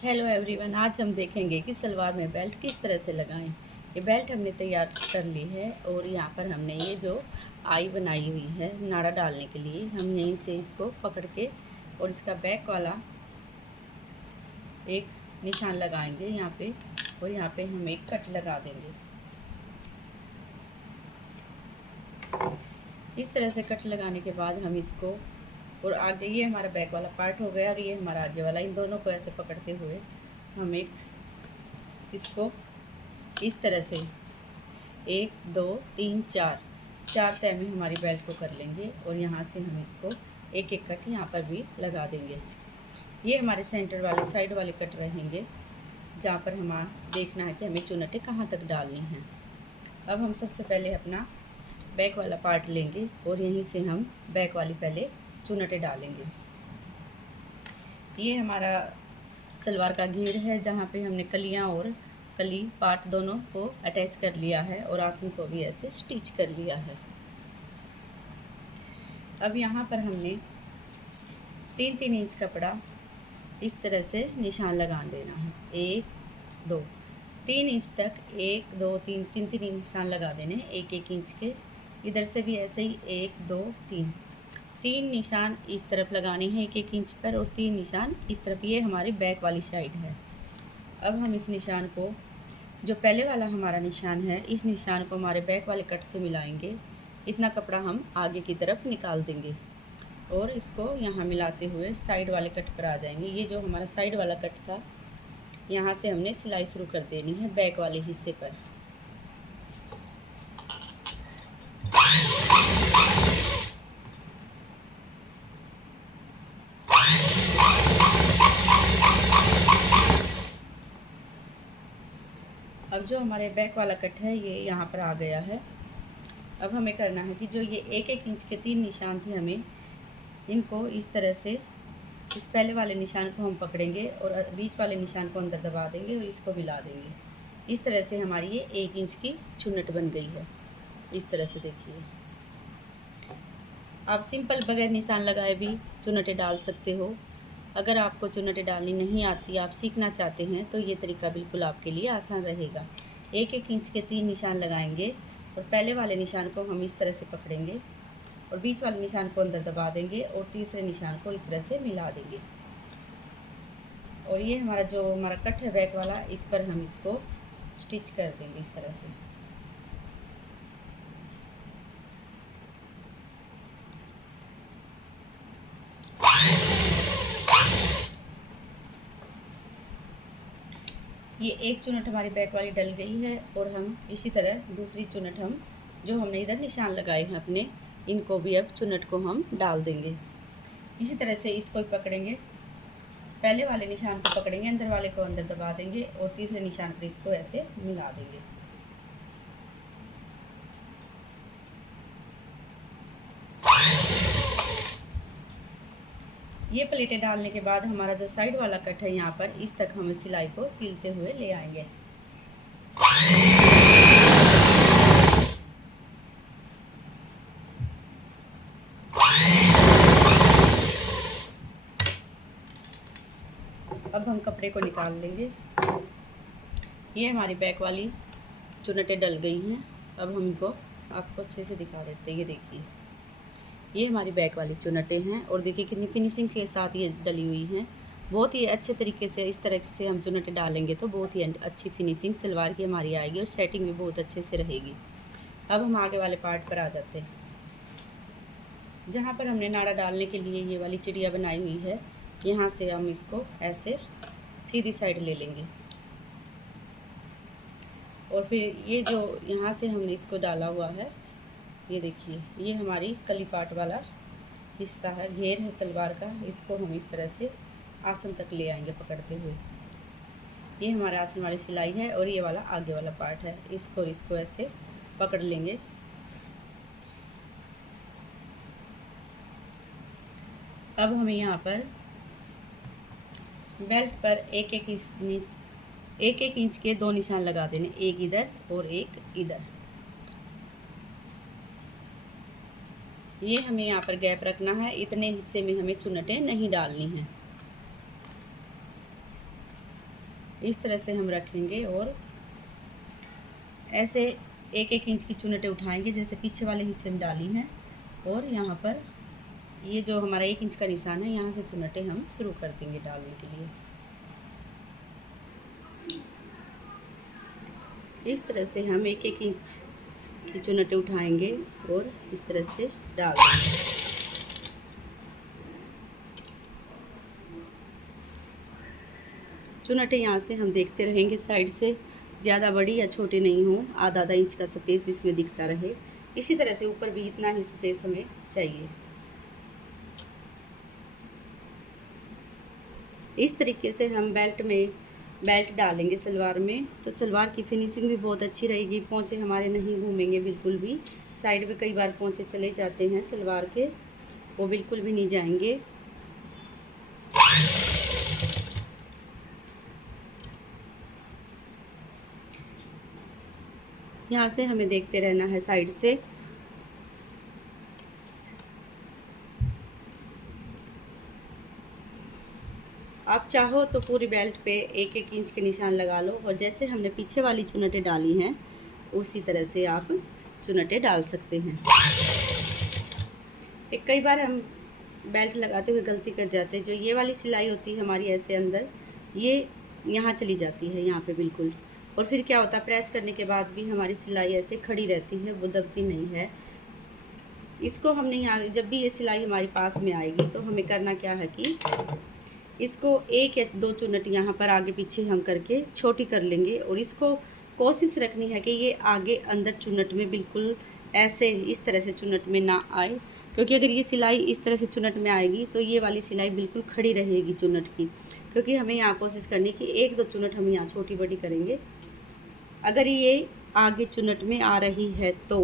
Hello everyone, आज हम देखेंगे कि सलवार में बेल्ट किस तरह से लगाएं। ये बेल्ट हमने तैयार कर ली है और यहाँ पर हमने ये जो आई बनाई हुई है नाड़ा डालने के लिए, हम यहीं से इसको पकड़ के और इसका बैक वाला एक निशान लगाएंगे यहाँ पे, और यहाँ पे हम एक कट लगा देंगे। इस तरह से कट लगाने के बाद हम इसको, और आगे ये हमारा बैक वाला पार्ट हो गया और ये हमारा आगे वाला, इन दोनों को ऐसे पकड़ते हुए हम इसको इस तरह से 1 2 3 4 तह में हमारी बेल्ट को कर लेंगे और यहाँ से हम इसको एक एक कट यहाँ पर भी लगा देंगे। ये हमारे सेंटर वाले साइड वाले कट रहेंगे जहाँ पर हमें देखना है कि हमें चुनटें कहाँ तक डालनी हैं। अब हम सबसे पहले अपना बैक वाला पार्ट लेंगे और यहीं से हम बैक वाली पहले चुनटें डालेंगे। ये हमारा सलवार का घेर है जहाँ पे हमने कलियाँ और कली पार्ट दोनों को अटैच कर लिया है और आसन को भी ऐसे स्टिच कर लिया है। अब यहाँ पर हमने 3-3 इंच कपड़ा इस तरह से निशान लगा देना है। 1 2 3 इंच तक 1 2 3 3 निशान लगा देने, 1-1 इंच के। इधर से भी ऐसे ही 1 2 3 निशान इस तरफ लगाने हैं 1-1 इंच पर, और 3 निशान इस तरफ। ये हमारी बैक वाली साइड है। अब हम इस निशान को, जो पहले वाला हमारा निशान है, इस निशान को हमारे बैक वाले कट से मिलाएंगे। इतना कपड़ा हम आगे की तरफ निकाल देंगे और इसको यहाँ मिलाते हुए साइड वाले कट पर आ जाएंगे। ये जो हमारा साइड वाला कट था, यहाँ से हमने सिलाई शुरू कर देनी है बैक वाले हिस्से पर। अब जो हमारे बैक वाला कट है ये यहाँ पर आ गया है। अब हमें करना है कि जो ये 1-1 इंच के 3 निशान थे, हमें इनको इस तरह से, इस पहले वाले निशान को हम पकड़ेंगे और बीच वाले निशान को अंदर दबा देंगे और इसको मिला देंगे। इस तरह से हमारी ये 1 इंच की चुन्नट बन गई है। इस तरह से देखिए, आप सिंपल बगैर निशान लगाए भी चुन्नटें डाल सकते हो। अगर आपको चुन्नटें डालनी नहीं आती, आप सीखना चाहते हैं, तो ये तरीका बिल्कुल आपके लिए आसान रहेगा। 1-1 इंच के 3 निशान लगाएंगे और पहले वाले निशान को हम इस तरह से पकड़ेंगे और बीच वाले निशान को अंदर दबा देंगे और तीसरे निशान को इस तरह से मिला देंगे। और ये हमारा कट है बैक वाला, इस पर हम इसको स्टिच कर देंगे इस तरह से। ये एक चुनट हमारी बैक वाली डल गई है और हम इसी तरह दूसरी चुनट, हम जो हमने इधर निशान लगाए हैं अपने, इनको भी अब चुनट को हम डाल देंगे। इसी तरह से इसको पकड़ेंगे, पहले वाले निशान को पकड़ेंगे, अंदर वाले को अंदर दबा देंगे और तीसरे निशान पर इसको ऐसे मिला देंगे। ये प्लेटें डालने के बाद हमारा जो साइड वाला कट है यहाँ पर, इस तक हम सिलाई को सीलते हुए ले आएंगे। अब हम कपड़े को निकाल लेंगे। ये हमारी बैक वाली चुन्नटें डल गई हैं। अब हम इनको आपको अच्छे से दिखा देते हैं। ये देखिए, ये हमारी बैक वाली चुन्नटें हैं और देखिए कितनी फिनिशिंग के साथ ये डली हुई हैं। बहुत ही अच्छे तरीके से इस तरह से हम चुन्नटें डालेंगे तो बहुत ही अच्छी फिनिशिंग सलवार की हमारी आएगी और सेटिंग भी बहुत अच्छे से रहेगी। अब हम आगे वाले पार्ट पर आ जाते हैं, जहाँ पर हमने नाड़ा डालने के लिए ये वाली चिड़िया बनाई हुई है। यहाँ से हम इसको ऐसे सीधी साइड ले लेंगे और फिर ये जो यहाँ से हमने इसको डाला हुआ है, ये देखिए, ये हमारी कली पाट वाला हिस्सा है, घेर है सलवार का। इसको हम इस तरह से आसन तक ले आएंगे पकड़ते हुए। ये हमारा आसन वाली सिलाई है और ये वाला आगे वाला पार्ट है। इसको ऐसे पकड़ लेंगे। अब हमें यहाँ पर बेल्ट पर 1-1 इंच के 2 निशान लगा देने, एक इधर और एक इधर। ये हमें यहाँ पर गैप रखना है, इतने हिस्से में हमें चुन्नटें नहीं डालनी हैं। इस तरह से हम रखेंगे और ऐसे 1-1 इंच की चुनटें उठाएंगे जैसे पीछे वाले हिस्से में डाली हैं, और यहाँ पर ये जो हमारा 1 इंच का निशान है यहाँ से चुनटें हम शुरू कर देंगे डालने के लिए। इस तरह से हम 1-1 इंच की चुनटें उठाएंगे और इस तरह से डाल देंगे। चुनटें यहाँ से हम देखते रहेंगे साइड से, ज़्यादा बड़ी या छोटी नहीं हो, आधा इंच का स्पेस इसमें दिखता रहे। इसी तरह से ऊपर भी इतना ही स्पेस हमें चाहिए। इस तरीके से हम बेल्ट डालेंगे सलवार में, तो सलवार की फिनिशिंग भी बहुत अच्छी रहेगी। पोंचे हमारे नहीं घूमेंगे बिल्कुल भी। साइड में कई बार पोंचे चले जाते हैं सलवार के, वो बिल्कुल भी नहीं जाएंगे। यहाँ से हमें देखते रहना है साइड से। आप चाहो तो पूरी बेल्ट पे 1-1 इंच के निशान लगा लो, और जैसे हमने पीछे वाली चुनटें डाली हैं उसी तरह से आप चुनटें डाल सकते हैं। कई बार हम बेल्ट लगाते हुए गलती कर जाते हैं। जो ये वाली सिलाई होती है हमारी ऐसे अंदर, ये यहाँ चली जाती है यहाँ पे बिल्कुल, और फिर क्या होता है प्रेस करने के बाद भी हमारी सिलाई ऐसे खड़ी रहती है, वो दबती नहीं है। इसको हम नहीं आगे, जब भी ये सिलाई हमारी पास में आएगी तो हमें करना क्या है कि इसको 1 या 2 चुनट यहाँ पर आगे पीछे हम करके छोटी कर लेंगे, और इसको कोशिश रखनी है कि ये आगे अंदर चुनट में बिल्कुल ऐसे इस तरह से चुनट में ना आए, क्योंकि अगर ये सिलाई इस तरह से चुनट में आएगी तो ये वाली सिलाई बिल्कुल खड़ी रहेगी चुनट की। क्योंकि हमें यहाँ कोशिश करनी कि 1-2 चुनट हम यहाँ छोटी बड़ी करेंगे। अगर ये आगे चुनट में आ रही है तो,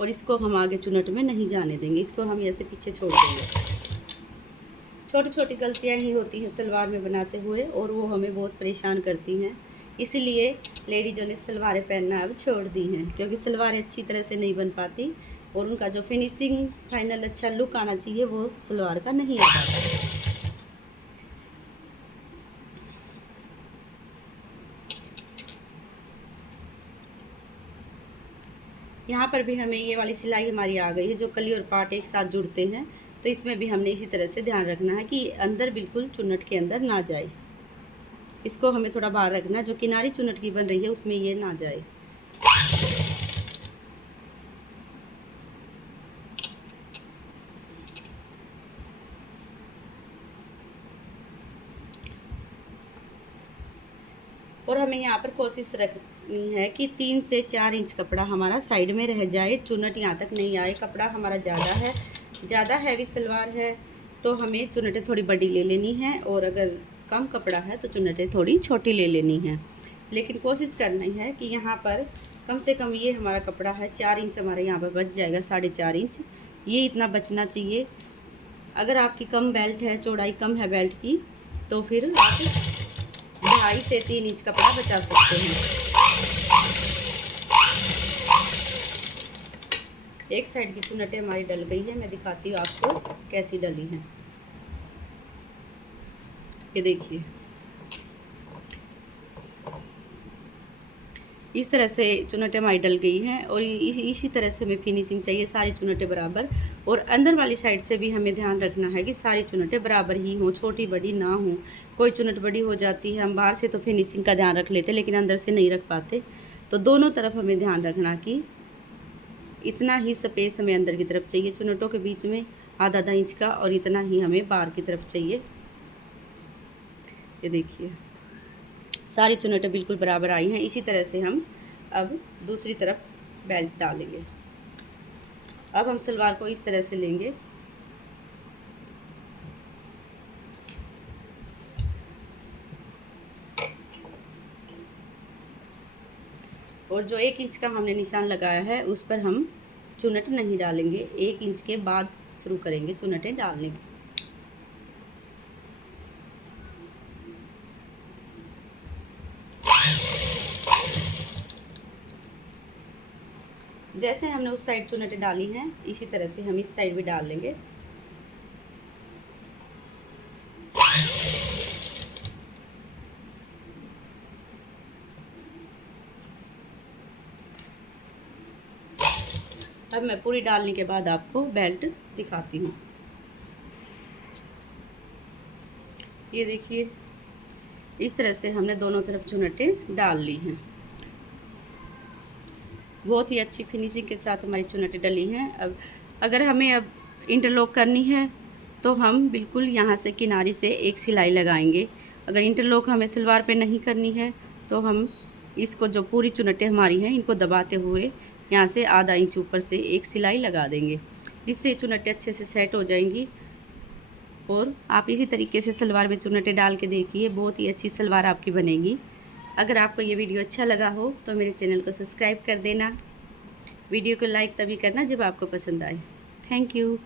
और इसको हम आगे चुनट में नहीं जाने देंगे, इसको हम ऐसे पीछे छोड़ देंगे। छोटी छोटी गलतियाँ ही होती हैं सलवार में बनाते हुए, और वो हमें बहुत परेशान करती हैं। इसीलिए लेडीज़ों ने सलवारें पहनना अब छोड़ दी हैं, क्योंकि सलवारें अच्छी तरह से नहीं बन पाती, और उनका जो फिनिशिंग फाइनल अच्छा लुक आना चाहिए वो सलवार का नहीं आ पाता। यहाँ पर भी हमें ये वाली सिलाई हमारी आ गई है, जो कली और पाट एक साथ जुड़ते हैं, तो इसमें भी हमने इसी तरह से ध्यान रखना है कि अंदर बिल्कुल चुन्नट के अंदर ना जाए। इसको हमें थोड़ा बाहर रखना है, जो किनारी चुन्नट की बन रही है उसमें ये ना जाए। और हमें यहाँ पर कोशिश रखनी है कि 3 से 4 इंच कपड़ा हमारा साइड में रह जाए, चुन्नट यहाँ तक नहीं आए। कपड़ा हमारा ज़्यादा है, ज़्यादा हैवी सलवार है, तो हमें चुन्नटें थोड़ी बड़ी ले लेनी है, और अगर कम कपड़ा है तो चुन्नटें थोड़ी छोटी ले लेनी है। लेकिन कोशिश करनी है कि यहाँ पर कम से कम ये हमारा कपड़ा है 4 इंच हमारे यहाँ पर बच जाएगा, 4.5 इंच ये इतना बचना चाहिए। अगर आपकी कम बेल्ट है, चौड़ाई कम है बेल्ट की, तो फिर आप 2.5 से 3 इंच कपड़ा बचा सकते हैं। एक साइड की चुन्नटें हमारी डल गई है, मैं दिखाती हूँ आपको कैसी डली हैं। ये देखिए, इस तरह से चुन्नटें हमारी डल गई हैं, और इसी तरह से हमें फिनिशिंग चाहिए, सारी चुन्नटें बराबर। और अंदर वाली साइड से भी हमें ध्यान रखना है कि सारी चुन्नटें बराबर ही हों, छोटी बड़ी ना हों। कोई चुन्नट बड़ी हो जाती है, हम बाहर से तो फिनिशिंग का ध्यान रख लेते लेकिन अंदर से नहीं रख पाते। तो दोनों तरफ हमें ध्यान रखना कि इतना ही स्पेस हमें अंदर की तरफ चाहिए चुन्नटों के बीच में, आधा इंच का, और इतना ही हमें बाहर की तरफ चाहिए। ये देखिए, सारी चुन्नटें बिल्कुल बराबर आई हैं। इसी तरह से हम अब दूसरी तरफ बेल्ट डालेंगे। अब हम सलवार को इस तरह से लेंगे, और जो 1 इंच का हमने निशान लगाया है उस पर हम चुन्नट नहीं डालेंगे, 1 इंच के बाद शुरू करेंगे चुन्नटें डालने की। जैसे हमने उस साइड चुन्नटें डाली हैं, इसी तरह से हम इस साइड भी डाल लेंगे। अब मैं पूरी डालने के बाद आपको बेल्ट दिखाती हूँ। ये देखिए, इस तरह से हमने दोनों तरफ चुन्नटें डाल ली हैं। बहुत ही अच्छी फिनिशिंग के साथ हमारी चुन्नटें डली हैं। अब अगर हमें अब इंटरलॉक करनी है तो हम बिल्कुल यहाँ से किनारे से एक सिलाई लगाएंगे। अगर इंटरलॉक हमें सलवार पे नहीं करनी है तो हम इसको, जो पूरी चुन्नटें हमारी हैं, इनको दबाते हुए यहाँ से आधा इंच ऊपर से एक सिलाई लगा देंगे। इससे चुन्नटें अच्छे से सेट हो जाएंगी। और आप इसी तरीके से सलवार में चुन्नटें डाल के देखिए, बहुत ही अच्छी सलवार आपकी बनेगी। अगर आपको ये वीडियो अच्छा लगा हो तो मेरे चैनल को सब्सक्राइब कर देना। वीडियो को लाइक तभी करना जब आपको पसंद आए। Thank you.